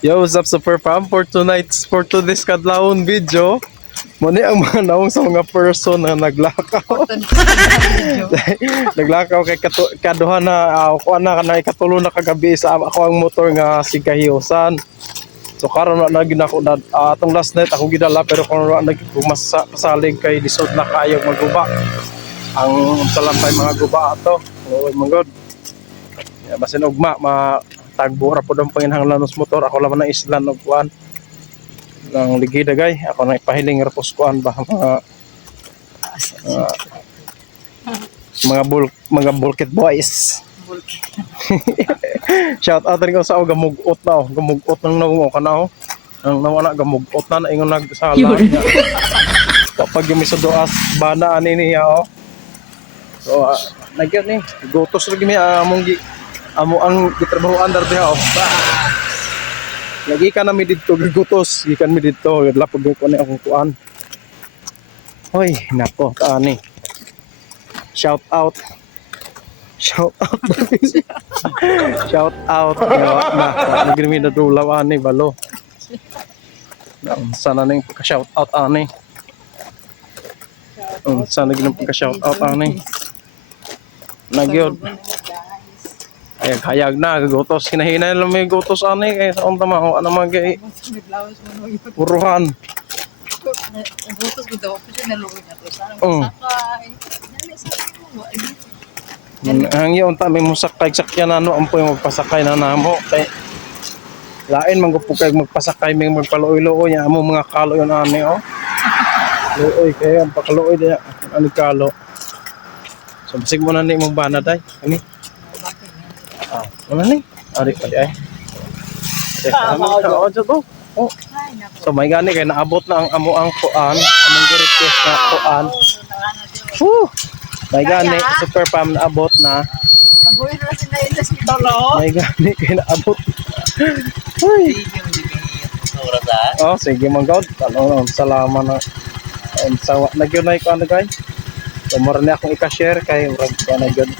Yo, what's up Super Fam? For today's kadlawon video, muna ang mga naong sa mga person na naglakaw. Naglakaw kay kaduha na ako na kanay katulo na kagabi sa ako ang motor nga si Kahiyosan. So karon na gyud ako na atong last night ako gidala pero kung na masalig kay lisod na kayo maguba. Ang salampay mga guba ato. Oh my god. Ya basin ugma tagbo ra po ang panginhanglan nos motor ako laman na islan og kuan ng ligida gay ako na ipahiling ra pos kuan ba mga bulkit boys. Shout out rin ko sa gamugot na gamugot nang nawo kana ang nawala gamugot na ingon nagsala niya kapag yung misudoas bana ani niya so nagyan ni gotos lagi mi amo ang gitrabahoan dar diha lagi ka na mi didto gigutos gikan mi didto lapog ko ni akong kuan hoy nako ani shout out shout out na nagimi na dulaw ani balo sana ning pagka shout out ani sana ginang pagka shout out ani nagyod hayag na gagotos hinahinay lang may gotos ani kay sa unta mao ana magay puruhan gotos gud daw kasi naluoy na to sa sakay ang yun ta may musakay sakyan ano ampoy magpasakay na namo kay lain man gupod kay magpasakay may magpaluoy-luoy nya amo mga kalo yon ani luoy kay ang pakaluoy dia ani kalo so bisig mo na ni mong bana day ani ano ni ari ay so may gani kay naabot na ang amo ang kuan among request na kuan may gani Super Fam naabot na naguin na sila ila si Dolo may gani kay naabot uy sige man god salamat na sawa na gyud na ko ano guys so mura na akong i-share kay murag na gyud